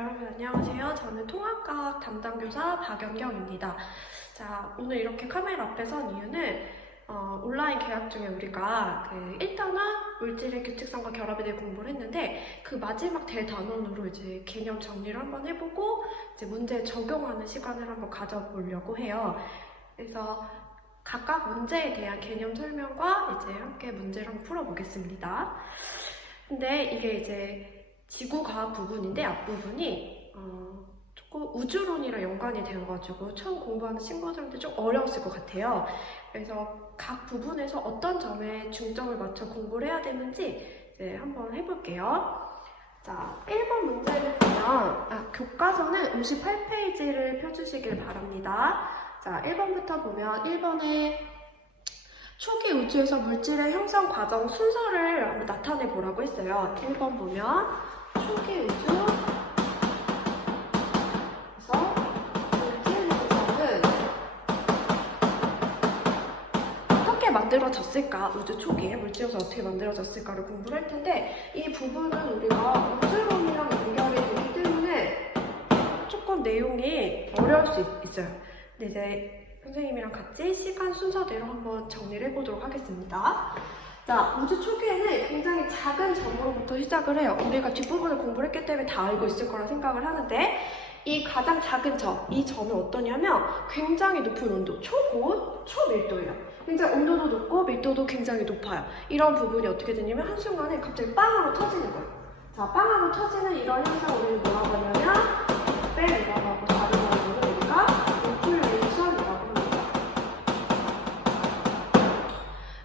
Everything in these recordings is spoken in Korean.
여러분 안녕하세요. 저는 통합과학 담당 교사 박연경입니다. 자, 오늘 이렇게 카메라 앞에 선 이유는 온라인 계약 중에 우리가 그 1단원 물질의 규칙성과 결합에 대해 공부를 했는데 그 마지막 대단원으로 이제 개념 정리를 한번 해보고 이제 문제에 적용하는 시간을 한번 가져보려고 해요. 그래서 각각 문제에 대한 개념 설명과 이제 함께 문제를 한번 풀어보겠습니다. 근데 이게 이제 지구과학 부분인데 앞부분이 조금 우주론이랑 연관이 되어가지고 처음 공부하는 친구들한테 좀 어려웠을 것 같아요. 그래서 각 부분에서 어떤 점에 중점을 맞춰 공부를 해야 되는지 이제 한번 해볼게요. 자, 1번 문제를 보면 교과서는 58페이지를 펴주시길 바랍니다. 자, 1번부터 보면 1번에 초기 우주에서 물질의 형성 과정 순서를 한번 나타내 보라고 했어요. 1번 보면 초기 우주에서 물질 형성은 어떻게 만들어졌을까? 우주 초기에 물질 형성 어떻게 만들어졌을까를 공부를 할 텐데 이 부분은 우리가 우주론이랑 연결이 되기 때문에 조금 내용이 어려울 수 있어요. 근데 이제 선생님이랑 같이 시간 순서대로 한번 정리를 해보도록 하겠습니다. 자, 우주 초기에는 굉장히 작은 점으로부터 시작을 해요. 우리가 뒷부분을 공부를 했기 때문에 다 알고 있을 거라 생각을 하는데 이 가장 작은 점, 이 점은 어떠냐면 굉장히 높은 온도, 초고온, 초밀도예요. 굉장히 온도도 높고 밀도도 굉장히 높아요. 이런 부분이 어떻게 되냐면 한순간에 갑자기 빵 하고 터지는 거예요. 자, 빵 하고 터지는 이런 현상을 우리는 뭐라고 하냐면 빅뱅이라고 하고 다른 말로는 우리가 인플레이션이라고 합니다.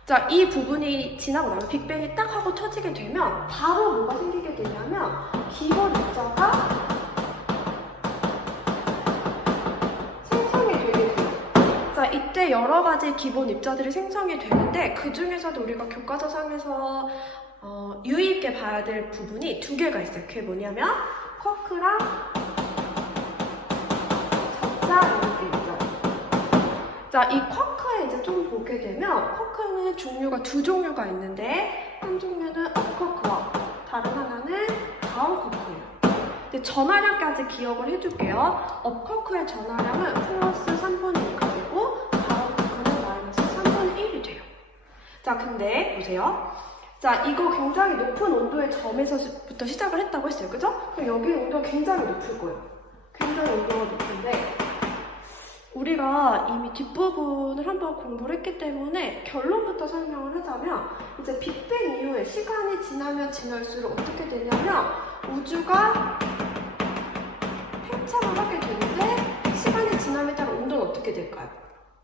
자, 이 부분이 지나고 나면 빅뱅이 딱 하고 터지게 되면 바로 뭐가 생기게 되냐면 기본 입자가 생성이 되게 돼요. 자, 이때 여러 가지 기본 입자들이 생성이 되는데 그 중에서도 우리가 교과서상에서 유의 있게 봐야 될 부분이 두 개가 있어요. 그게 뭐냐면 쿼크랑 적자 에너지입니다. 자, 이 쿼크에 이제 좀 보게 되면 쿼크는 종류가 두 종류가 있는데 한 종류는 업쿼크와 다른 하나는 다운쿼크예요. 근데 전하량까지 기억을 해줄게요. 업쿼크의 전하량은 플러스 3분의 1가 되고 다운쿼크는 마이너스 3분의 1이 돼요. 자, 근데 보세요. 자, 이거 굉장히 높은 온도의 점에서부터 시작을 했다고 했어요. 그죠? 그럼 여기 온도가 굉장히 높을 거예요. 굉장히 온도가 높은데 우리가 이미 뒷부분을 한번 공부를 했기 때문에 결론부터 설명을 하자면 이제 빅뱅 이후에 시간이 지나면 지날수록 어떻게 되냐면 우주가 팽창을 하게 되는데 시간이 지남에 따라 온도는 어떻게 될까요?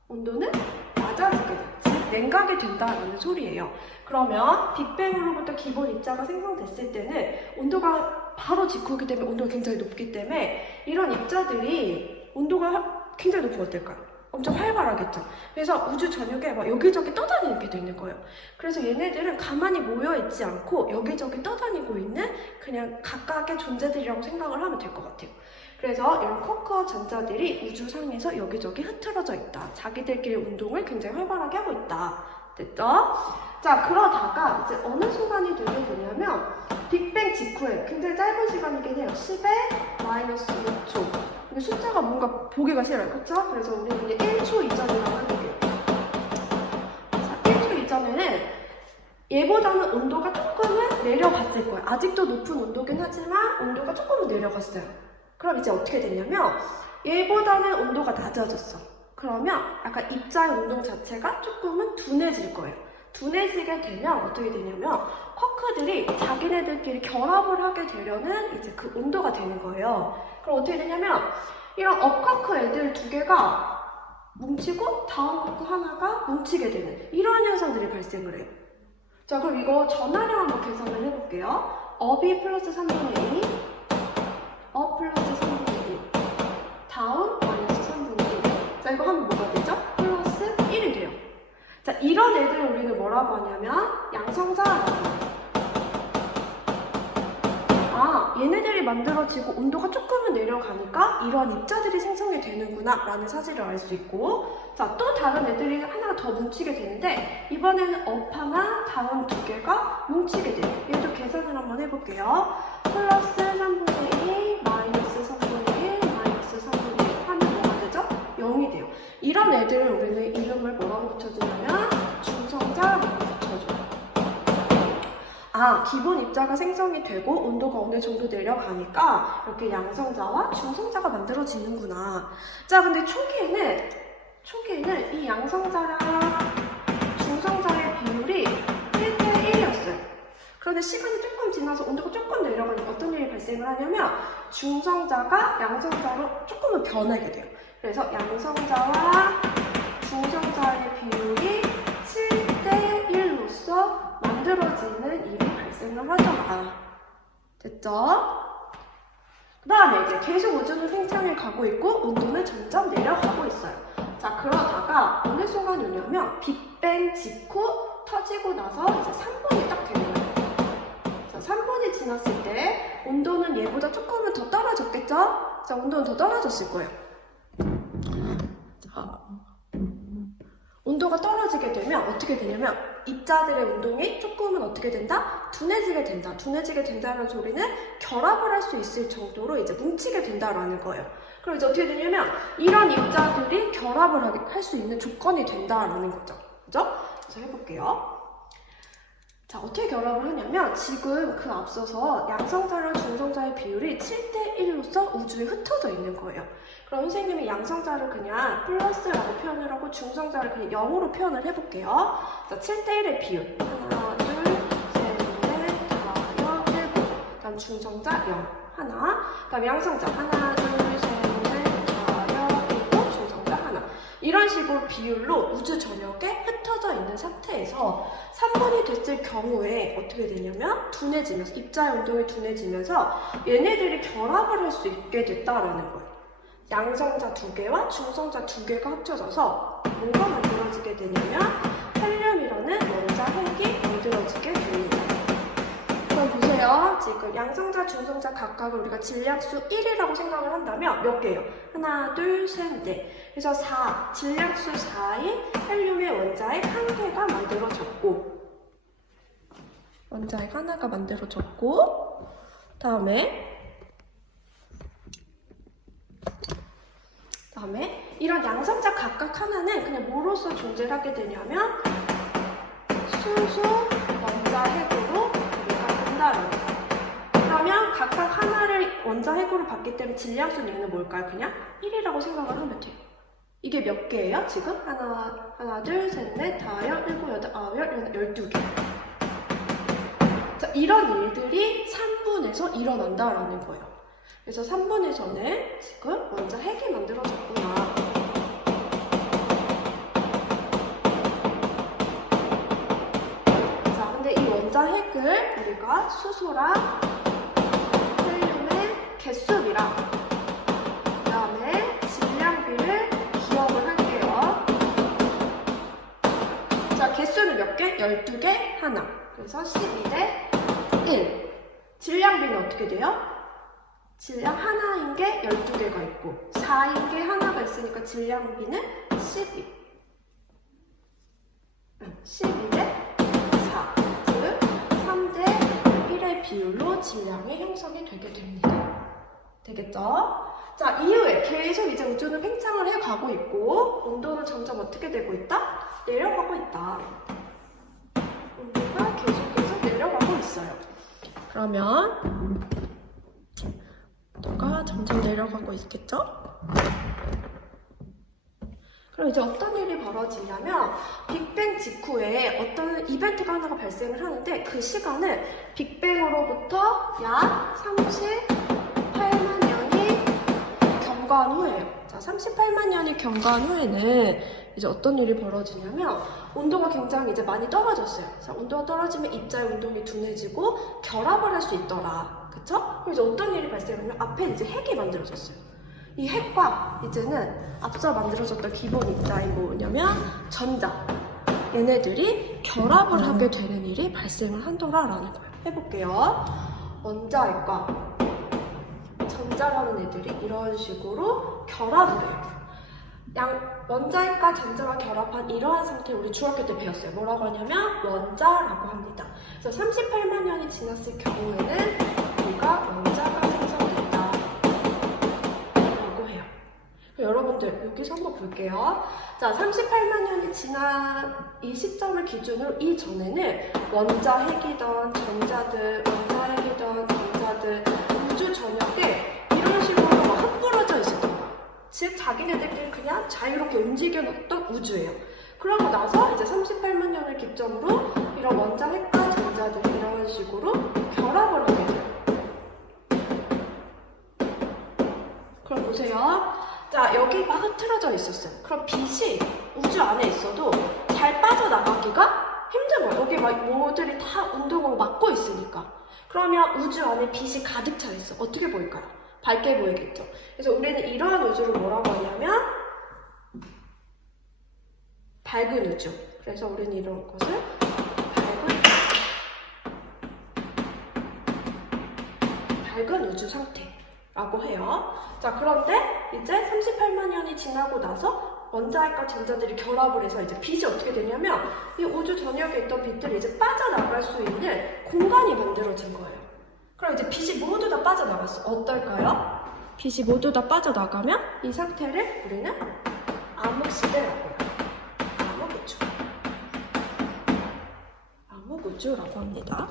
온도는 낮아지게 되죠. 냉각이 된다라는 소리예요. 그러면 빅뱅으로부터 기본 입자가 생성됐을 때는 온도가 바로 직후이기 때문에 온도가 굉장히 높기 때문에 이런 입자들이 온도가 굉장히 높으면 어떨까요? 엄청 활발하겠죠. 그래서 우주 전역에 막 여기저기 떠다니게 되는 거예요. 그래서 얘네들은 가만히 모여있지 않고 여기저기 떠다니고 있는 그냥 각각의 존재들이라고 생각을 하면 될 것 같아요. 그래서 이런 쿼크 전자들이 우주상에서 여기저기 흐트러져 있다. 자기들끼리 운동을 굉장히 활발하게 하고 있다. 됐죠? 자, 그러다가 이제 어느 순간이 되게 되냐면 빅뱅 직후에 굉장히 짧은 시간이긴 해요. 10의 마이너스 6초. 근데 숫자가 뭔가 보기가 싫어요. 그쵸? 그래서 우리는 이게 1초 이전이라고 하는데요. 자, 1초 이전에는 얘보다는 온도가 조금은 내려갔을 거예요. 아직도 높은 온도긴 하지만 온도가 조금은 내려갔어요. 그럼 이제 어떻게 됐냐면 얘보다는 온도가 낮아졌어. 그러면 약간 입자의 운동 자체가 조금은 둔해질 거예요. 둔해지게 되면 어떻게 되냐면 쿼크들이 자기네들끼리 결합을 하게 되려는 이제 그 온도가 되는 거예요. 그럼 어떻게 되냐면 이런 업쿼크 애들 두 개가 뭉치고 다운쿼크 하나가 뭉치게 되는 이러한 현상들이 발생을 해요. 자, 그럼 이거 전하량 한번 계산을 해볼게요. 업이 플러스 3분의 2, 업 플러스 3분의 1, 다운 마이너스 3분의 1. 자, 이거 하면 뭐가 되죠? 플러스 1이 돼요. 자, 이런 애들을 우리는 뭐라고 하냐면 양성자라고 해요. 아, 얘네들이 만들어지고 온도가 조금은 내려가니까 이런 입자들이 생성이 되는구나 라는 사실을 알 수 있고, 자, 또 다른 애들이 하나가 더 뭉치게 되는데 이번에는 업 하나, 다운 두 개가 뭉치게 돼요. 얘도 계산을 한번 해볼게요. 플러스 3분의 2 마이너스 기본 입자가 생성이 되고 온도가 어느 정도 내려가니까 이렇게 양성자와 중성자가 만들어지는구나. 자, 근데 초기에는 이 양성자랑 중성자의 비율이 1대1이었어요. 그런데 시간이 조금 지나서 온도가 조금 내려가니까 어떤 일이 발생을 하냐면 중성자가 양성자로 조금은 변하게 돼요. 그래서 양성자와 중성자의 비율이 7대1로서 만들어지는 일이 발생을 하더라. 됐죠? 그 다음에 이제 계속 우주는 팽창해 가고 있고 온도는 점점 내려가고 있어요. 자, 그러다가 어느 순간이 오냐면 빅뱅 직후 터지고 나서 이제 3분이 딱 되는 거예요. 자, 3분이 지났을 때 온도는 얘보다 조금은 더 떨어졌겠죠? 자, 온도는 더 떨어졌을 거예요. 자, 온도가 떨어지게 되면 어떻게 되냐면 입자들의 운동이 조금은 어떻게 된다? 둔해지게 된다. 둔해지게 된다는 소리는 결합을 할 수 있을 정도로 이제 뭉치게 된다라는 거예요. 그럼 이제 어떻게 되냐면 이런 입자들이 결합을 할 수 있는 조건이 된다라는 거죠. 그죠? 그래서 해볼게요. 자, 어떻게 결합을 하냐면 지금 그 앞서서 양성자랑 중성자의 비율이 7대1로서 우주에 흩어져 있는 거예요. 그럼 선생님이 양성자를 그냥 플러스라고 표현을 하고 중성자를 그냥 0으로 표현을 해볼게요. 자, 7대1의 비율. 하나, 둘, 셋, 넷, 다, 7. 다음 중성자 0. 하나. 다음 양성자. 하나, 둘, 셋, 넷, 다, 7. 중성자 하나. 이런 식으로 비율로 우주 전역에 흩어져 있는 상태에서 3분이 됐을 경우에 어떻게 되냐면 둔해지면서 입자의 운동이 둔해지면서 얘네들이 결합을 할 수 있게 됐다라는 거예요. 양성자 2개와 중성자 2개가 합쳐져서 뭐가 만들어지게 되냐면 헬륨이라는 원자 핵이 만들어지게 됩니다. 그럼 보세요. 지금 양성자, 중성자 각각을 우리가 질량수 1이라고 생각을 한다면 몇 개예요? 하나, 둘, 셋, 넷. 그래서 4, 질량수 4인 헬륨의 원자핵 1개가 만들어졌고 원자핵 하나가 만들어졌고 다음에 이런 양성자 각각 하나는 그냥 뭐로서 존재를 하게 되냐면 수소 원자핵으로 우리가 된다는 거예요. 그러면 각각 하나를 원자핵으로 받기 때문에 질량수 얘는 뭘까요? 그냥 1이라고 생각을 하면 돼요. 이게 몇 개예요? 지금? 하나, 둘, 셋, 넷, 다, 7, 8, 9, 12개. 자, 이런 일들이 3분에서 일어난다라는 거예요. 그래서 3분에서는 지금 원자 핵이 만들어졌구나. 자, 근데 이 원자 핵을 우리가 수소랑 헬륨의 개수비랑 그 다음에 질량비를 기억을 할게요. 자, 개수는 몇 개? 12개 하나. 그래서 12대 1. 질량비는 어떻게 돼요? 질량 하나인 게 12개가 있고 4인 게 하나가 있으니까 질량비는 12. 12대 4. 즉 3대 1의 비율로 질량이 형성이 되게 됩니다. 되겠죠? 자, 이후에 계속 이제 우주는 팽창을 해가고 있고 온도는 점점 어떻게 되고 있다? 내려가고 있다. 온도가 계속해서 내려가고 있어요. 그러면 온도가 점점 내려가고 있겠죠? 그럼 이제 어떤 일이 벌어지냐면 빅뱅 직후에 어떤 이벤트가 하나가 발생을 하는데 그 시간은 빅뱅으로부터 약 38만 년이 경과한 후예요. 자, 38만 년이 경과한 후에는 이제 어떤 일이 벌어지냐면 온도가 굉장히 이제 많이 떨어졌어요. 자, 온도가 떨어지면 입자의 운동이 둔해지고 결합을 할 수 있더라. 그쵸? 그럼 이제 어떤 일이 발생하냐면 앞에 이제 핵이 만들어졌어요. 이 핵과 이제는 앞서 만들어졌던 기본 입자인 뭐냐면 전자. 얘네들이 결합을 하게 되는 일이 발생을 한더라라는 거예요. 해볼게요. 원자핵과 전자라는 애들이 이런 식으로 결합을 해요. 원자핵과 전자가 결합한 이러한 상태를 우리 중학교 때 배웠어요. 뭐라고 하냐면 원자라고 합니다. 그래서 38만 년이 지났을 경우에는 우리가 원자가 생성된다 라고 해요. 여러분들 여러분들 여기서 한번 볼게요. 자, 38만 년이 지난 이 시점을 기준으로 이전에는 원자 핵이던 전자들, 원자 핵이던 전자들, 우주 전역에 이런 식으로 막 흩뿌려져 있었던 거야. 즉 자기네들끼리 그냥 자유롭게 움직여놨던 우주예요. 그러고 나서 이제 38만 년을 기점으로 이런 원자 핵과 전자들이 이런 식으로 결합을 하게 돼요. 그럼 보세요. 자, 여기 막 흐트러져 있었어요. 그럼 빛이 우주 안에 있어도 잘 빠져나가기가 힘든 거예요. 여기 막 뭐들이 다 운동으로 막고 있으니까. 그러면 우주 안에 빛이 가득 차 있어. 어떻게 보일까요? 밝게 보이겠죠. 그래서 우리는 이러한 우주를 뭐라고 하냐면 밝은 우주. 그래서 우리는 이런 것을 밝은 우주 상태라고 해요. 자, 그런데 이제 38만 년이 지나고 나서 원자핵과 전자들이 결합을 해서 이제 빛이 어떻게 되냐면 이 우주 전역에 있던 빛들이 이제 빠져나갈 수 있는 공간이 만들어진 거예요. 그럼 이제 빛이 모두 다 빠져나갔어. 어떨까요? 빛이 모두 다 빠져나가면 이 상태를 우리는 암흑시대라고 해요. 암흑우주. 암흑우주라고 합니다.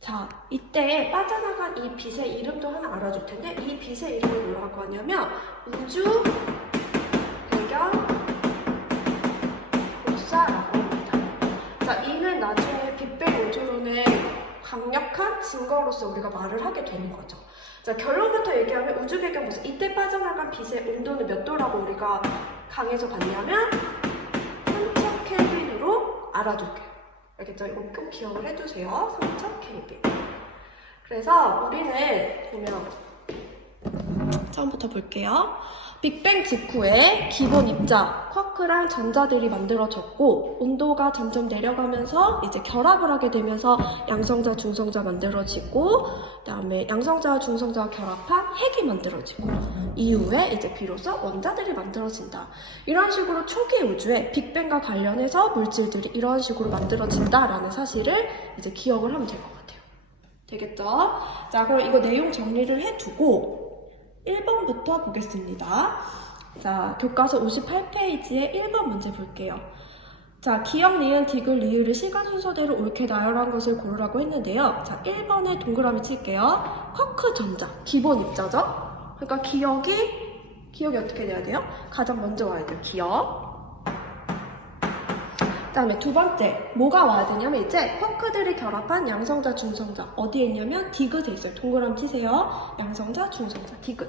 자, 이때 빠져나간 이 빛의 이름도 하나 알아줄 텐데 이 빛의 이름을 뭐라고 하냐면 우주 배경 복사라고 합니다. 자, 이는 나중에 빅뱅 우주론의 강력한 증거로서 우리가 말을 하게 되는 거죠. 자, 결론부터 얘기하면 우주 배경 복사. 이때 빠져나간 빛의 온도는 몇 도라고 우리가 강에서 봤냐면 3000 켈빈으로 알아둘게요. 알겠죠? 이거 꼭 기억을 해두세요. 3000 켈빈. 그래서 우리는 보면 처음부터 볼게요. 빅뱅 직후에 기본 입자, 쿼크랑 전자들이 만들어졌고 온도가 점점 내려가면서 이제 결합을 하게 되면서 양성자, 중성자 만들어지고 그다음에 양성자와 중성자가 결합한 핵이 만들어지고 이후에 이제 비로소 원자들이 만들어진다. 이런 식으로 초기 우주에 빅뱅과 관련해서 물질들이 이런 식으로 만들어진다라는 사실을 이제 기억을 하면 될 것 같아요. 되겠죠? 자, 그럼 이거 내용 정리를 해두고 1번부터 보겠습니다. 자, 교과서 58페이지에 1번 문제 볼게요. 자, 기역, 니은, 디귿, 리을을 시간 순서대로 옳게 나열한 것을 고르라고 했는데요. 자, 1번에 동그라미 칠게요. 쿼크 전자, 기본 입자죠? 그러니까 기역이 어떻게 돼야 돼요? 가장 먼저 와야 돼요. 기역. 그 다음에 두 번째, 뭐가 와야 되냐면 이제 쿼크들이 결합한 양성자, 중성자. 어디에 있냐면 디귿에 있어요. 동그라미 치세요. 양성자, 중성자, 디귿.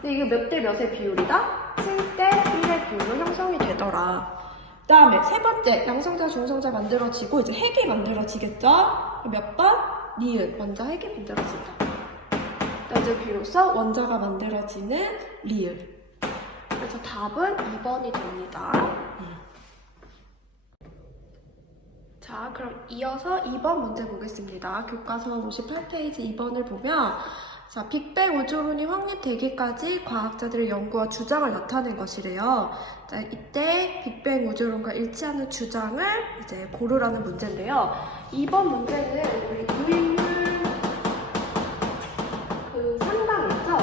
근데 이게 몇 대 몇의 비율이다? 7대 1의 비율로 형성이 되더라. 그 다음에 세 번째, 양성자, 중성자 만들어지고 이제 핵이 만들어지겠죠? 몇 번? 니은, 원자 핵이 만들어진다. 이제 비로소 원자가 만들어지는 리을. 그래서 답은 2번이 됩니다. 자, 그럼 이어서 2번 문제 보겠습니다. 교과서 58페이지 2번을 보면 자, 빅뱅 우주론이 확립되기까지 과학자들의 연구와 주장을 나타낸 것이래요. 자, 이때 빅뱅 우주론과 일치하는 주장을 이제 고르라는 문제인데요. 2번 문제는 우리 의문 그 3강 있죠?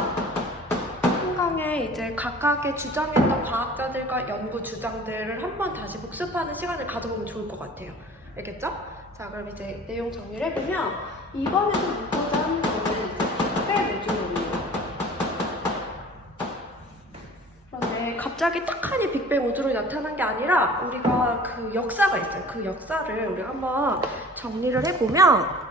3강에 이제 각각의 주장했던 과학자들과 연구 주장들을 한번 다시 복습하는 시간을 가져보면 좋을 것 같아요. 알겠죠? 자, 그럼 이제 내용 정리를 해보면 이번에도 묻고자 하는 거는 빅뱅 우주론이에요. 그런데 갑자기 딱하니 빅뱅 우주론이 나타난 게 아니라 우리가 그 역사가 있어요. 그 역사를 우리가 한번 정리를 해보면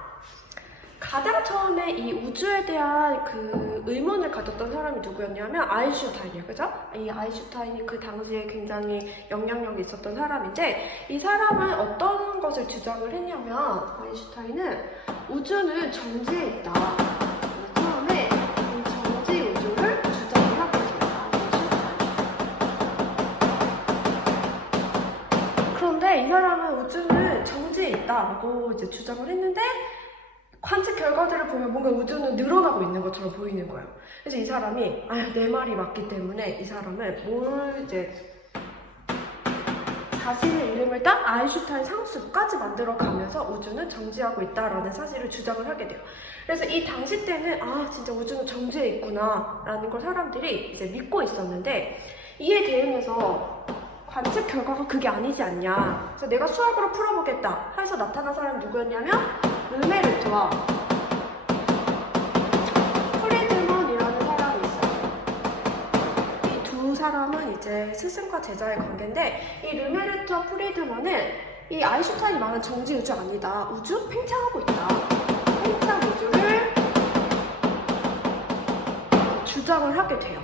가장 처음에 이 우주에 대한 그 의문을 가졌던 사람이 누구였냐면 아인슈타인이에요. 그죠? 이 아인슈타인이 그 당시에 굉장히 영향력이 있었던 사람인데 이 사람은 어떤 것을 주장을 했냐면 아인슈타인은 우주는 정지에 있다. 처음에 이 정지 우주를 주장을 하게 돼요. 그런데 이 사람은 우주는 정지에 있다라고 이제 주장을 했는데 관측 결과들을 보면 뭔가 우주는 늘어나고 있는 것처럼 보이는 거예요. 그래서 이 사람이 내 말이 맞기 때문에 이 사람을 뭘 이제 자신의 이름을 딴 아인슈타인 상수까지 만들어가면서 우주는 정지하고 있다라는 사실을 주장을 하게 돼요. 그래서 이 당시 때는 진짜 우주는 정지해 있구나 라는 걸 사람들이 이제 믿고 있었는데, 이에 대응해서 관측 결과가 그게 아니지 않냐, 그래서 내가 수학으로 풀어보겠다 해서 나타난 사람이 누구였냐면 르메르트와 프리드먼이라는 사람이 있어요. 이 두 사람은 이제 스승과 제자의 관계인데, 이 르메르트와 프리드먼은 이 아인슈타인이 말한 정지 우주 아니다, 우주 팽창하고 있다, 팽창 우주를 주장을 하게 돼요.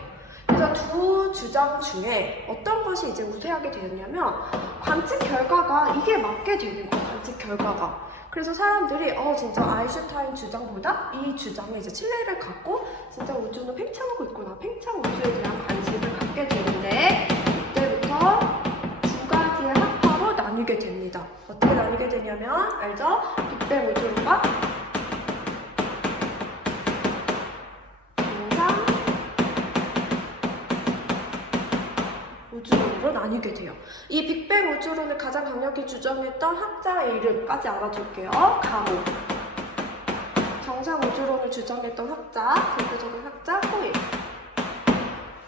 그래서 두 주장 중에 어떤 것이 이제 우세하게 되었냐면, 관측 결과가 이게 맞게 되는 거예요. 관측 결과가. 그래서 사람들이 진짜 아인슈타인 주장보다 이 주장에 이제 신뢰를 갖고 진짜 우주는 팽창하고 있구나, 팽창 우주에 대한 관심을 갖게 되는데, 이때부터 두 가지의 학파로 나뉘게 됩니다. 어떻게 나뉘게 되냐면 알죠? 빅뱅 우주론과 우주론으로 나뉘게 돼요. 이 빅뱅 우주론을 가장 강력히 주장했던 학자의 이름까지 알아둘게요. 가모. 정상 우주론을 주장했던 학자, 대표적인 학자 호일.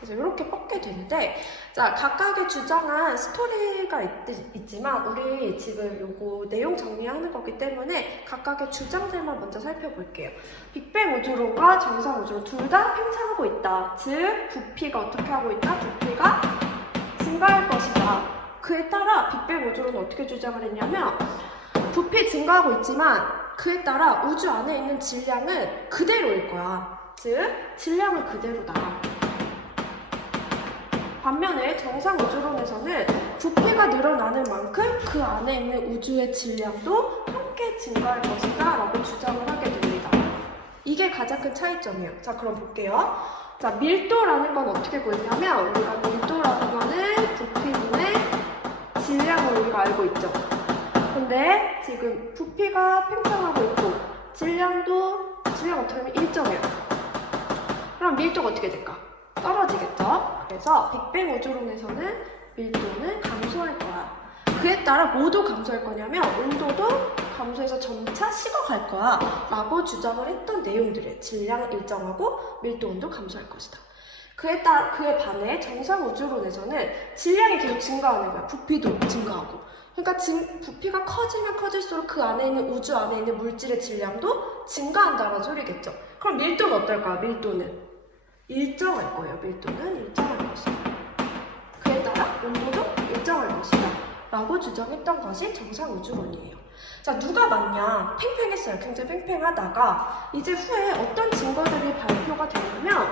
그래서 이렇게 뻗게 되는데, 자, 각각의 주장한 스토리가 있지만 우리 지금 요거 내용 정리하는 거기 때문에 각각의 주장들만 먼저 살펴볼게요. 빅뱅 우주론과 정상 우주론 둘 다 팽창하고 있다. 즉 부피가 어떻게 하고 있다? 부피가 증가할 것이다. 그에 따라 빅뱅 우주론은 어떻게 주장을 했냐면, 부피 증가하고 있지만 그에 따라 우주 안에 있는 질량은 그대로일 거야. 즉 질량은 그대로다. 반면에 정상 우주론에서는 부피가 늘어나는 만큼 그 안에 있는 우주의 질량도 함께 증가할 것이다 라고 주장을 하게 됩니다. 이게 가장 큰 차이점이에요. 자, 그럼 볼게요. 자, 밀도라는 건 어떻게 구했냐면, 우리가 밀도라는 거는 부피분의 질량을 우리가 알고 있죠. 근데 지금 부피가 팽창하고 있고 질량 어떻게 하면 일정해요. 그럼 밀도가 어떻게 될까? 떨어지겠죠? 그래서 빅뱅 우주론에서는 밀도는 감소할 거야. 그에 따라 뭐도 감소할 거냐면 온도도 감소해서 점차 식어갈 거야 라고 주장을 했던 내용들이에요. 질량 일정하고 밀도, 온도 감소할 것이다. 그에 반해 정상 우주론에서는 질량이 계속 증가하는 거야. 부피도 증가하고. 그러니까 부피가 커지면 커질수록 그 안에 있는 우주 안에 있는 물질의 질량도 증가한다는 소리겠죠. 그럼 밀도는 어떨까요? 밀도는 일정할 거예요. 밀도는 일정할 것이다. 그에 따라 온도도 일정할 것이다 라고 주장했던 것이 정상 우주론이에요. 자, 누가 맞냐? 팽팽했어요. 굉장히 팽팽하다가 이제 후에 어떤 증거들이 발표가 되냐면,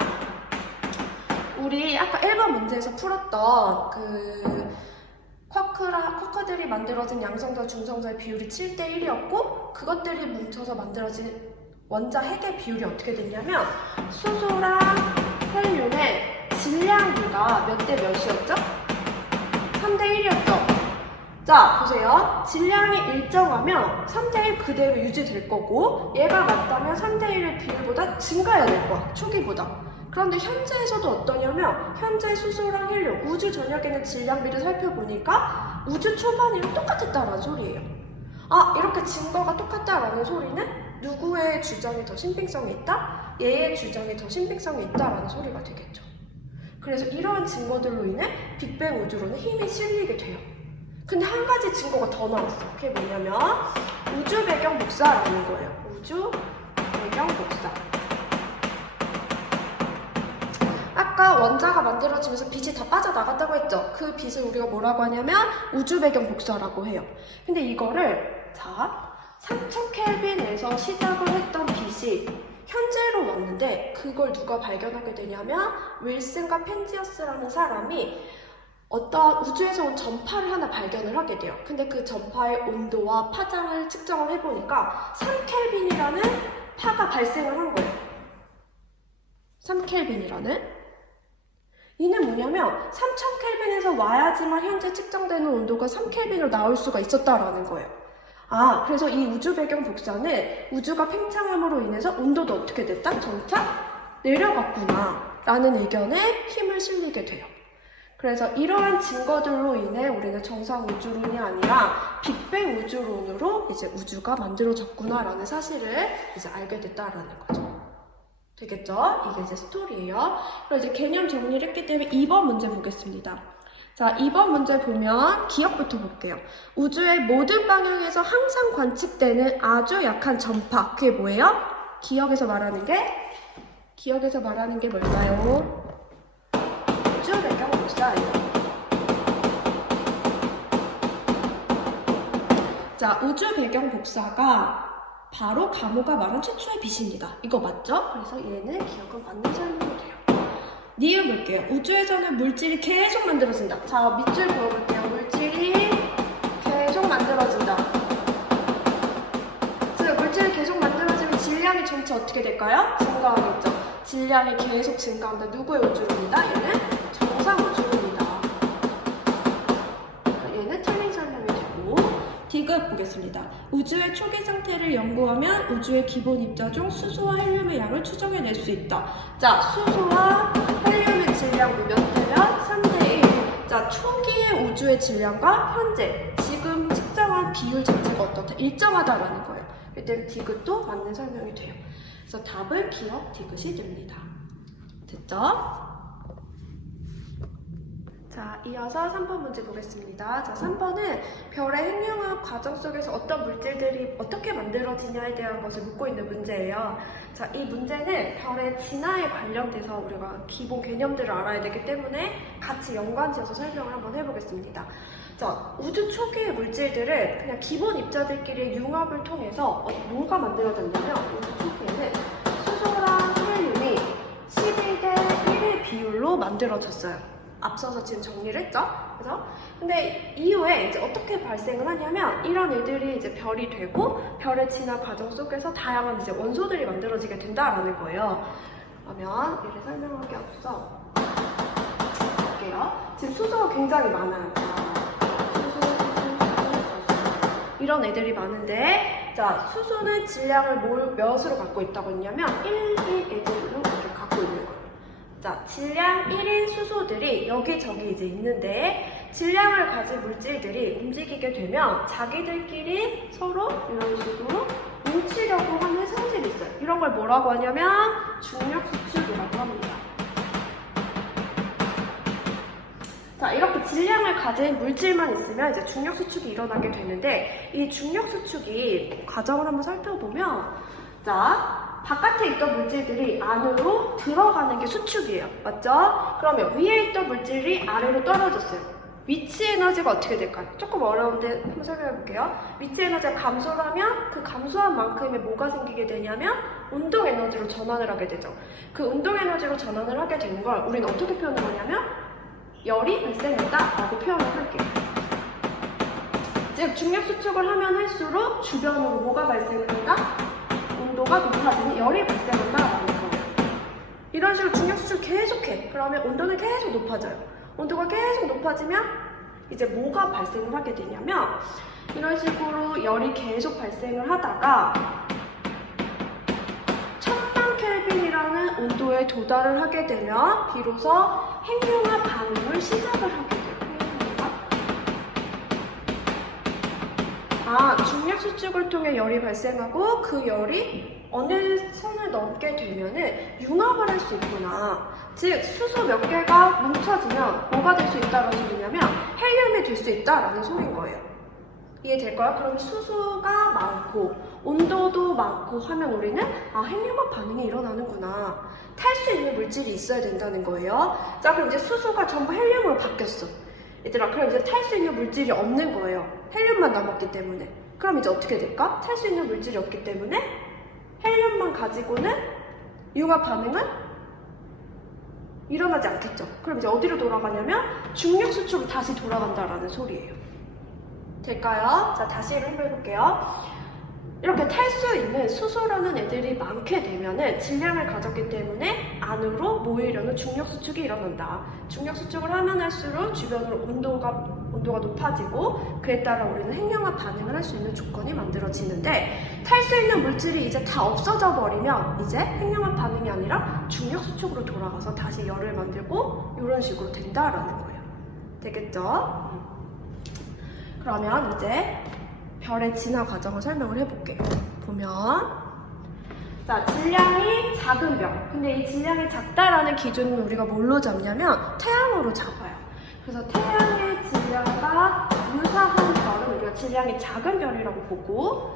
우리 아까 1번 문제에서 풀었던 그 쿼크들이 만들어진 양성자, 중성자의 비율이 7:1이었고 그것들이 뭉쳐서 만들어진 원자 핵의 비율이 어떻게 됐냐면, 수소랑 헬륨의 질량비가 몇 대 몇이었죠? 3:1이었죠? 자, 보세요. 질량이 일정하면 3:1 그대로 유지될 거고, 얘가 맞다면 3:1의 비율보다 증가해야 될 거야, 초기보다. 그런데 현재에서도 어떠냐면, 현재 수소랑 헬륨, 우주 전역에는 질량비를 살펴보니까 우주 초반이랑 똑같았다라는 소리예요. 이렇게 증거가 똑같다라는 소리는 누구의 주장이 더 신빙성이 있다? 얘의 주장이 더 신빙성이 있다라는 소리가 되겠죠. 그래서 이러한 증거들로 인해 빅뱅 우주론은 힘이 실리게 돼요. 근데 한 가지 증거가 더 나왔어. 그게 뭐냐면 우주 배경 복사라는 거예요. 우주 배경 복사. 아까 원자가 만들어지면서 빛이 다 빠져나갔다고 했죠. 그 빛을 우리가 뭐라고 하냐면 우주 배경 복사라고 해요. 근데 이거를 3000켈빈에서 시작을 했던 빛이 현재로 왔는데, 그걸 누가 발견하게 되냐면 윌슨과 펜지어스라는 사람이 어떤 우주에서 온 전파를 하나 발견을 하게 돼요. 근데 그 전파의 온도와 파장을 측정을 해보니까 3켈빈이라는 파가 발생을 한 거예요. 3켈빈이라는? 이는 뭐냐면 3000켈빈에서 와야지만 현재 측정되는 온도가 3켈빈으로 나올 수가 있었다라는 거예요. 그래서 이 우주 배경 복사는 우주가 팽창함으로 인해서 온도도 어떻게 됐다? 점차 내려갔구나 라는 의견에 힘을 실리게 돼요. 그래서 이러한 증거들로 인해 우리는 정상 우주론이 아니라 빅뱅 우주론으로 이제 우주가 만들어졌구나라는 사실을 이제 알게 됐다라는 거죠. 되겠죠? 이게 이제 스토리예요. 그럼 이제 개념 정리를 했기 때문에 2번 문제 보겠습니다. 자, 2번 문제 보면 기억부터 볼게요. 우주의 모든 방향에서 항상 관측되는 아주 약한 전파. 그게 뭐예요? 기억에서 말하는 게 뭘까요? 우주 배경 복사예요. 자, 우주 배경 복사가 바로 가모가 말한 최초의 빛입니다. 이거 맞죠? 그래서 얘는 기억은 맞는 설명이 돼요. 니은 볼게요. 우주에서는 물질이 계속 만들어진다. 자, 밑줄 그어볼게요. 물질이 계속 만들어진다. 즉, 물질이 계속 만들어지면 질량이 점차 어떻게 될까요? 증가하겠죠. 질량이 계속 증가한다. 누구의 우주론이다? 얘는 정상 우주론이다. 얘는 틀린 설명이 되고, 디귿 보겠습니다. 우주의 초기 상태를 연구하면 우주의 기본 입자 중 수소와 헬륨의 양을 추정해낼 수 있다. 자, 수소와 헬륨의 질량이 몇 대면? 3대 1. 자, 초기의 우주의 질량과 현재 지금 측정한 비율 자체가 어떻다? 일정하다라는 거예요. 그렇기 때문에 디귿도 맞는 설명이 돼요. 그래서 답은 기억 디귿이 됩니다. 됐죠? 자, 이어서 3번 문제 보겠습니다. 자, 3번은 별의 핵융합 과정 속에서 어떤 물질들이 어떻게 만들어지냐에 대한 것을 묻고 있는 문제예요. 자, 이 문제는 별의 진화에 관련돼서 우리가 기본 개념들을 알아야 되기 때문에 같이 연관지어서 설명을 한번 해보겠습니다. 자, 우주 초기의 물질들을 그냥 기본 입자들끼리의 융합을 통해서 뭐가 만들어졌냐면 우주 초기에는 수소랑 헬륨이 12대 1의 비율로 만들어졌어요. 앞서서 지금 정리를 했죠? 그죠? 근데 이후에 이제 어떻게 발생을 하냐면 이런 애들이 이제 별이 되고 별의 진화 과정 속에서 다양한 이제 원소들이 만들어지게 된다라는 거예요. 그러면 이를 설명한 게 없어. 볼게요. 지금 수소가 굉장히 많아요. 이런 애들이 많은데, 자, 수소는 질량을 몇으로 갖고 있다고 했냐면 1인 애들로 이렇게 갖고 있는 거예요. 자, 질량 1인 수소들이 여기저기 이제 있는데 질량을 가진 물질들이 움직이게 되면 자기들끼리 서로 이런 식으로 뭉치려고 하는 성질이 있어요. 이런 걸 뭐라고 하냐면 중력수축이라고 합니다. 자, 이렇게 질량을 가진 물질만 있으면 이제 중력수축이 일어나게 되는데 이 중력수축이 과정을 한번 살펴보면 자, 바깥에 있던 물질들이 안으로 들어가는 게 수축이에요. 맞죠? 그러면 위에 있던 물질이 아래로 떨어졌어요. 위치 에너지가 어떻게 될까요? 조금 어려운데 한번 설명해 볼게요. 위치 에너지가 감소를 하면 그 감소한 만큼의 뭐가 생기게 되냐면 운동 에너지로 전환을 하게 되죠. 그 운동 에너지로 전환을 하게 되는 걸 우리는 어떻게 표현을 하냐면 열이 발생했다 라고 표현을 할게요. 즉 중력 수축을 하면 할수록 주변으로 뭐가 발생을 한다? 온도가 높아지니 열이 발생한다라는 거예요. 이런 식으로 중력 수축을 계속해. 그러면 온도는 계속 높아져요. 온도가 계속 높아지면 이제 뭐가 발생을 하게 되냐면 이런 식으로 열이 계속 발생을 하다가 1000만 켈빈이라는 온도에 도달을 하게 되면 비로소 핵융합 반응을 시작을 하게 돼요. 중력 수축을 통해 열이 발생하고 그 열이 어느 선을 넘게 되면은 융합을 할 수 있구나. 즉 수소 몇 개가 뭉쳐지면 뭐가 될 수 있다는 소리냐면 헬륨이 될 수 있다라는 소리인 거예요. 이해될까요? 그럼 수소가 많고 온도도 많고 하면 우리는 핵융합 반응이 일어나는구나. 탈 수 있는 물질이 있어야 된다는 거예요. 자, 그럼 이제 수소가 전부 헬륨으로 바뀌었어. 얘들아, 그럼 이제 탈 수 있는 물질이 없는 거예요. 헬륨만 남았기 때문에. 그럼 이제 어떻게 될까? 탈 수 있는 물질이 없기 때문에 헬륨만 가지고는 융합 반응은 일어나지 않겠죠. 그럼 이제 어디로 돌아가냐면 중력 수축으로 다시 돌아간다라는 소리예요. 될까요? 자, 다시 한번 해볼게요. 이렇게 탈 수 있는 수소라는 애들이 많게 되면은 질량을 가졌기 때문에 안으로 모이려는 중력 수축이 일어난다. 중력 수축을 하면 할수록 주변으로 온도가 높아지고 그에 따라 우리는 핵융합 반응을 할 수 있는 조건이 만들어지는데 탈 수 있는 물질이 이제 다 없어져 버리면 이제 핵융합 반응이 아니라 중력 수축으로 돌아가서 다시 열을 만들고 이런 식으로 된다라는 거예요. 되겠죠? 그러면 이제 별의 진화 과정을 설명을 해볼게요. 보면 자, 질량이 작은 별. 근데 이 질량이 작다라는 기준은 우리가 뭘로 잡냐면 태양으로 잡아요. 그래서 태양의 질량과 유사한 별은 우리가 질량이 작은 별이라고 보고,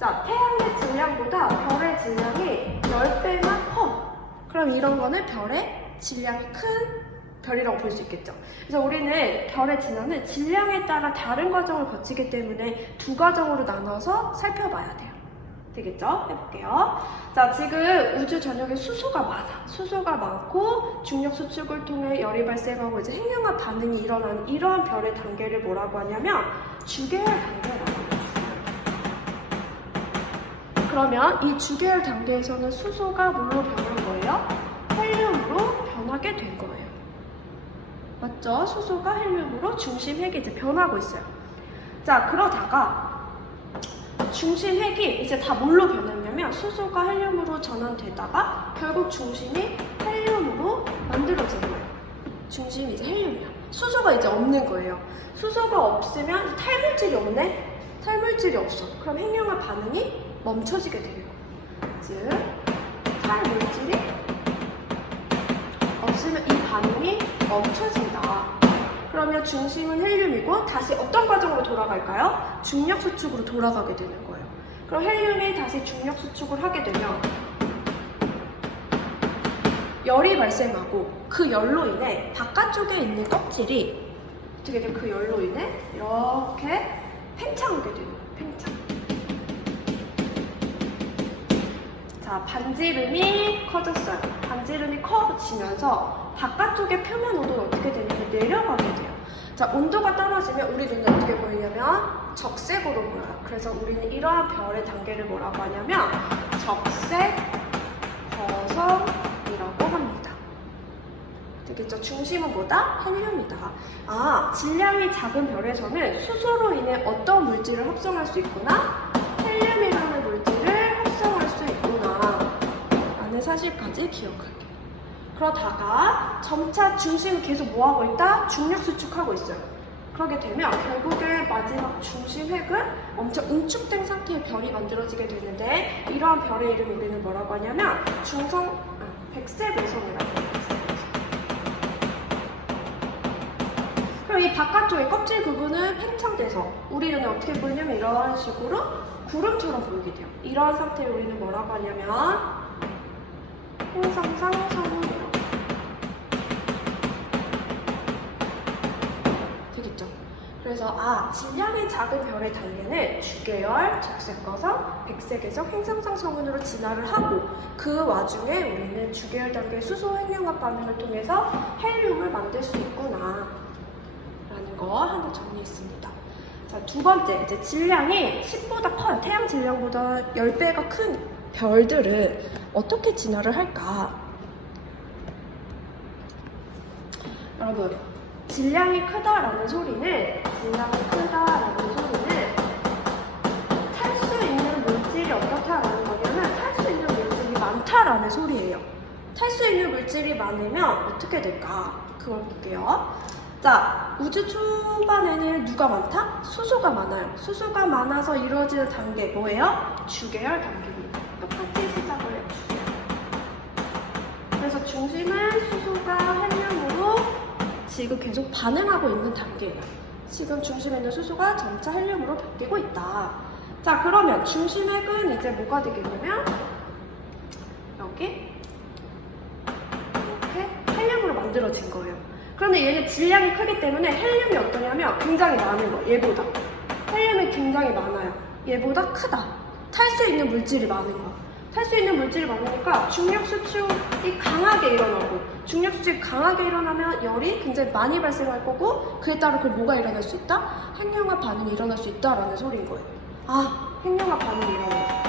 자, 태양의 질량보다 별의 질량이 10배나 커. 그럼 이런 거는 별의 질량이 큰 별이라고 볼 수 있겠죠. 그래서 우리는 별의 진화는 질량에 따라 다른 과정을 거치기 때문에 두 과정으로 나눠서 살펴봐야 돼요. 되겠죠? 해볼게요. 자, 지금 우주 전역에 수소가 많아. 수소가 많고 중력 수축을 통해 열이 발생하고 이제 핵융합 반응이 일어나는 이러한 별의 단계를 뭐라고 하냐면 주계열 단계라고 해요. 그러면 이 주계열 단계에서는 수소가 뭘로 변한 거예요? 헬륨으로 변하게 된 거예요. 맞죠? 수소가 헬륨으로 중심핵이 이제 변하고 있어요. 자, 그러다가 중심핵이 이제 다 뭘로 변했냐면 수소가 헬륨으로 전환되다가 결국 중심이 헬륨으로 만들어진 거예요. 중심이 이제 헬륨이야. 수소가 이제 없는 거예요. 수소가 없으면 탈물질이 없네? 탈물질이 없어. 그럼 핵융합 반응이 멈춰지게 되는 거예요. 즉, 탈물질이 없으면 이 반응이 멈춰진다. 그러면 중심은 헬륨이고 다시 어떤 과정으로 돌아갈까요? 중력 수축으로 돌아가게 되는 거예요. 그럼 헬륨이 다시 중력 수축을 하게 되면 열이 발생하고 그 열로 인해 바깥쪽에 있는 껍질이 어떻게 돼? 그 열로 인해 이렇게 팽창하게 되는 거예요. 팽창. 자, 반지름이 커졌어요. 반지름이 커지면서 바깥쪽의 표면 온도는 어떻게 되냐면 내려가게 돼요. 자, 온도가 떨어지면 우리 눈에 어떻게 보이냐면 적색으로 보여요. 그래서 우리는 이러한 별의 단계를 뭐라고 하냐면 적색 거성이라고 합니다. 되겠죠? 중심은 뭐다? 헬륨이다. 아, 질량이 작은 별에서는 수소로 인해 어떤 물질을 합성할 수 있구나? 헬륨이라는 물질을 합성할 수 있구나 라는 사실까지 기억할게요. 그러다가 점차 중심은 계속 뭐하고 있다? 중력 수축하고 있어요. 그러게 되면 결국에 마지막 중심핵은 엄청 응축된 상태의 별이 만들어지게 되는데 이러한 별의 이름을 우리는 뭐라고 하냐면 백색외성이라고 해요. 그럼 이 바깥쪽의 껍질 부분은 팽창돼서 우리 눈에 어떻게 보이냐면 이런 식으로 구름처럼 보이게 돼요. 이러한 상태를 우리는 뭐라고 하냐면 행성상 성운이라고. 되겠죠? 그래서 질량이 작은 별의 단계는 주계열, 적색거성, 백색외성, 행성상 성운으로 진화를 하고 그 와중에 우리는 주계열 단계의 수소 핵융합 반응을 통해서 헬륨을 만들 수 있구나 라는 거 하나 정리했습니다. 자, 두 번째, 이제 질량이 10보다 커요. 태양 질량보다 10배가 큰 별들은 어떻게 진화를 할까? 여러분, 질량이 크다라는 소리는 탈 수 있는 물질이 어떻다라는 거냐면 탈 수 있는 물질이 많다라는 소리예요. 탈 수 있는 물질이 많으면 어떻게 될까? 그걸 볼게요. 자, 우주 초반에는 누가 많다? 수소가 많아요. 수소가 많아서 이루어지는 단계 뭐예요? 주계열 단계입니다. 똑같이 시작을 해요. 주계열. 그래서 중심은 수소가 헬륨으로 지금 계속 반응하고 있는 단계예요. 지금 중심에 있는 수소가 점차 헬륨으로 바뀌고 있다. 자, 그러면 중심핵은 이제 뭐가 되겠냐면 여기 이렇게 헬륨으로 만들어진 거예요. 그런데 얘는 질량이 크기 때문에 헬륨이 어떠냐면 굉장히 많은 거예요. 얘보다. 헬륨이 굉장히 많아요. 얘보다 크다. 탈 수 있는 물질이 많은 거야. 탈 수 있는 물질이 많으니까 중력 수축이 강하게 일어나고 중력 수축이 강하게 일어나면 열이 굉장히 많이 발생할 거고 그에 따라 그 뭐가 일어날 수 있다? 핵융합 반응이 일어날 수 있다라는 소리인 거예요. 핵융합 반응이 일어나요.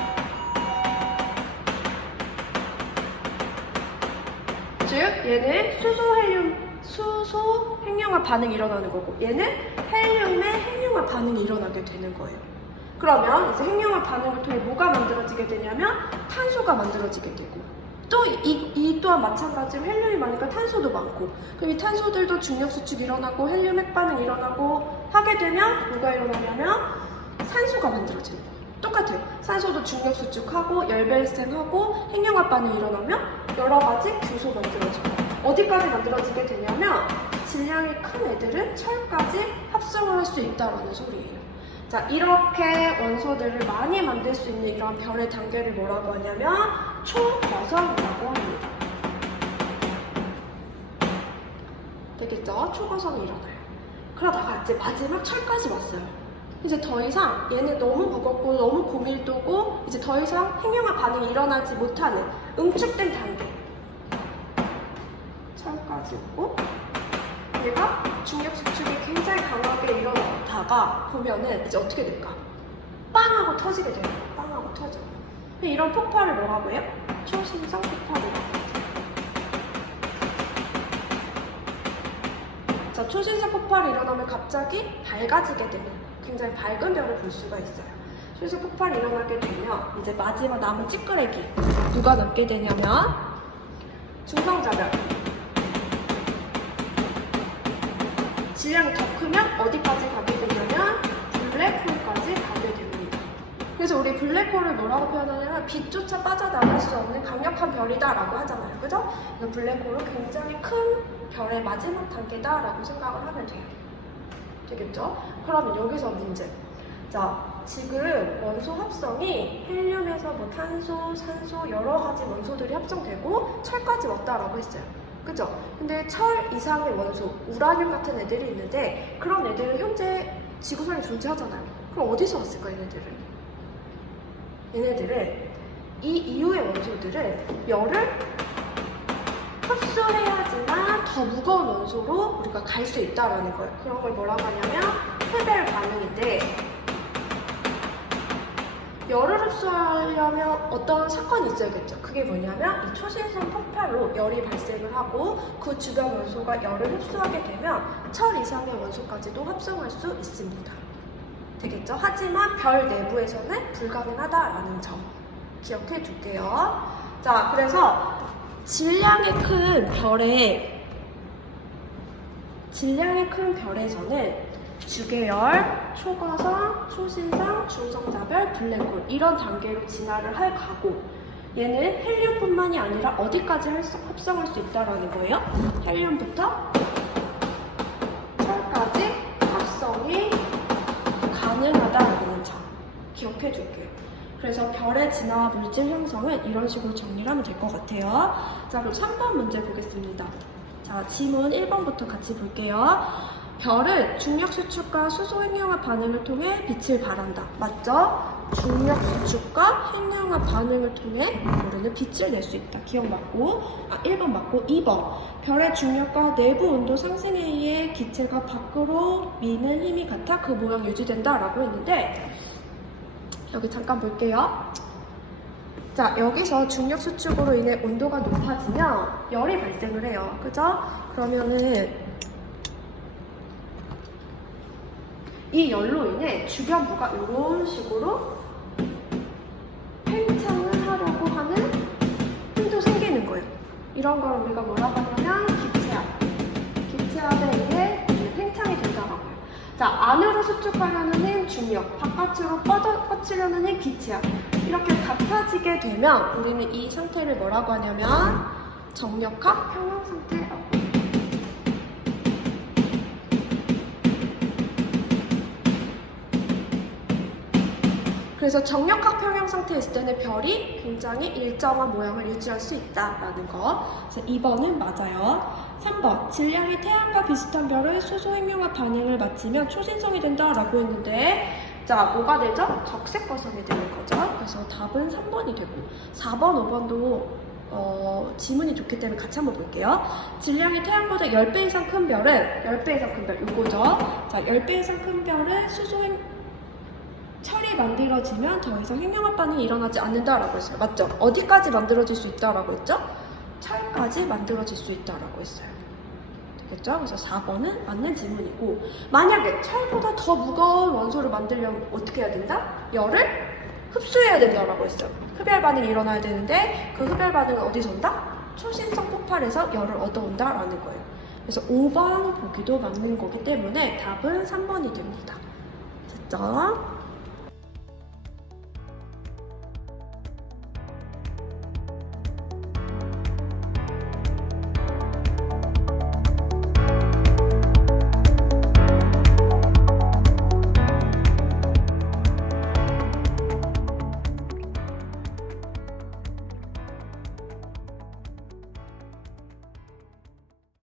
즉 얘는 수소 핵융합 반응이 일어나는 거고 얘는 헬륨의 핵융합 반응이 일어나게 되는 거예요. 그러면 이제 핵융합 반응을 통해 뭐가 만들어지게 되냐면 탄소가 만들어지게 되고 또 이 또한 마찬가지로 헬륨이 많으니까 탄소도 많고, 그럼 이 탄소들도 중력 수축 일어나고 헬륨 핵 반응 일어나고 하게 되면 뭐가 일어나냐면 산소가 만들어지는 거예요. 똑같아요. 산소도 중력 수축하고 열 발생하고 핵융합 반응이 일어나면 여러 가지 규소 만들어지고, 어디까지 만들어지게 되냐면 질량이 큰 애들은 철까지 합성을 할 수 있다라는 소리예요. 자, 이렇게 원소들을 많이 만들 수 있는 이런 별의 단계를 뭐라고 하냐면 초거성이라고 합니다. 되겠죠? 초거성이 일어나요. 그러다가 이제 마지막 철까지 왔어요. 이제 더 이상 얘는 너무 무겁고 너무 고밀도고 이제 더 이상 핵융합 반응이 일어나지 못하는 응축된 단계. 철까지 오고, 얘가 중력 수축이 굉장히 강하게 일어나다가 보면은 이제 어떻게 될까? 빵! 하고 터지게 돼요. 빵! 하고 터져. 이런 폭발을 뭐라고 해요? 초신성 폭발이라고 해요. 자, 초신성 폭발이 일어나면 갑자기 밝아지게 되는 굉장히 밝은 별을 볼 수가 있어요. 초신성 폭발이 일어나게 되면 이제 마지막 남은 찌끄레기 누가 남게 되냐면 중성자별. 질량이 더 크면 어디까지 가게 되냐면 블랙홀까지 가게 됩니다. 그래서 우리 블랙홀을 뭐라고 표현하냐면 빛조차 빠져나갈 수 없는 강력한 별이다 라고 하잖아요. 그죠? 그래서 블랙홀은 굉장히 큰 별의 마지막 단계다 라고 생각을 하면 돼요. 되겠죠? 그러면 여기서 문제. 자, 지금 원소 합성이 헬륨에서 뭐 탄소, 산소 여러 가지 원소들이 합성되고 철까지 왔다라고 했어요. 그죠? 근데 철 이상의 원소, 우라늄 같은 애들이 있는데 그런 애들은 현재 지구상에 존재하잖아요. 그럼 어디서 왔을까, 얘네들은 이 이후의 원소들은 열을 흡수해야지만 더 무거운 원소로 우리가 갈 수 있다라는 거예요. 그런 걸 뭐라고 하냐면 헤벨 반응인데, 열을 흡수하려면 어떤 사건이 있어야겠죠. 그게 뭐냐면 이 초신성 폭발로 열이 발생을 하고 그 주변 원소가 열을 흡수하게 되면 철 이상의 원소까지도 합성할 수 있습니다. 되겠죠? 하지만 별 내부에서는 불가능하다라는 점 기억해 둘게요. 자, 그래서 질량이 큰 별에서는 주계열, 초거성, 초신성, 중성자별, 블랙홀 이런 단계로 진화를 할 거고, 얘는 헬륨뿐만이 아니라 어디까지 합성할 수 있다라는 거예요? 헬륨부터 철까지 합성이 가능하다라는 점 기억해 줄게요. 그래서 별의 진화와 물질 형성은 이런 식으로 정리를 하면 될 것 같아요. 자, 그럼 3번 문제 보겠습니다. 자, 지문 1번부터 같이 볼게요. 별은 중력 수축과 수소 핵융합 반응을 통해 빛을 발한다. 맞죠? 중력 수축과 핵융합 반응을 통해 우리는 빛을 낼 수 있다. 기억 맞고, 1번 맞고, 2번. 별의 중력과 내부 온도 상승에 의해 기체가 밖으로 미는 힘이 같아 그 모양 유지된다 라고 했는데, 여기 잠깐 볼게요. 자, 여기서 중력 수축으로 인해 온도가 높아지면 열이 발생을 해요. 그죠? 그러면은 이 열로 인해 주변부가 이런 식으로 팽창을 하려고 하는 힘도 생기는 거예요. 이런 걸 우리가 뭐라고 하냐면 기체압. 기체압에 의해 팽창이 된다고 하고요. 자, 안으로 수축하려는 힘 중력, 바깥으로 뻗치려는 힘 기체압. 이렇게 같아지게 되면 우리는 이 상태를 뭐라고 하냐면 정력합 평형 상태라고 해요. 그래서 정력합 평형 상태에 있을 때는 별이 굉장히 일정한 모양을 유지할 수 있다라는 거. 그래서 2번은 맞아요. 3번, 질량이 태양과 비슷한 별의 수소 핵융합 반응을 마치면 초신성이 된다라고 했는데, 자, 뭐가 되죠? 적색거성이 되는 거죠. 그래서 답은 3번이 되고, 4번, 5번도 지문이 좋기 때문에 같이 한번 볼게요. 질량이 태양보다 10배 이상 큰 별은, 10배 이상 큰 별, 요거죠. 자, 10배 이상 큰 별은 철이 만들어지면 더 이상 핵융합 반응이 일어나지 않는다라고 했어요. 맞죠? 어디까지 만들어질 수 있다라고 했죠? 철까지 만들어질 수 있다라고 했어요. 되겠죠? 그래서 4번은 맞는 질문이고, 만약에 철보다 더 무거운 원소를 만들려면 어떻게 해야 된다? 열을 흡수해야 된다라고 했어요. 흡열 반응이 일어나야 되는데 그 흡열 반응은 어디서 온다? 초신성 폭발에서 열을 얻어온다라는 거예요. 그래서 5번 보기도 맞는 거기 때문에 답은 3번이 됩니다. 됐죠?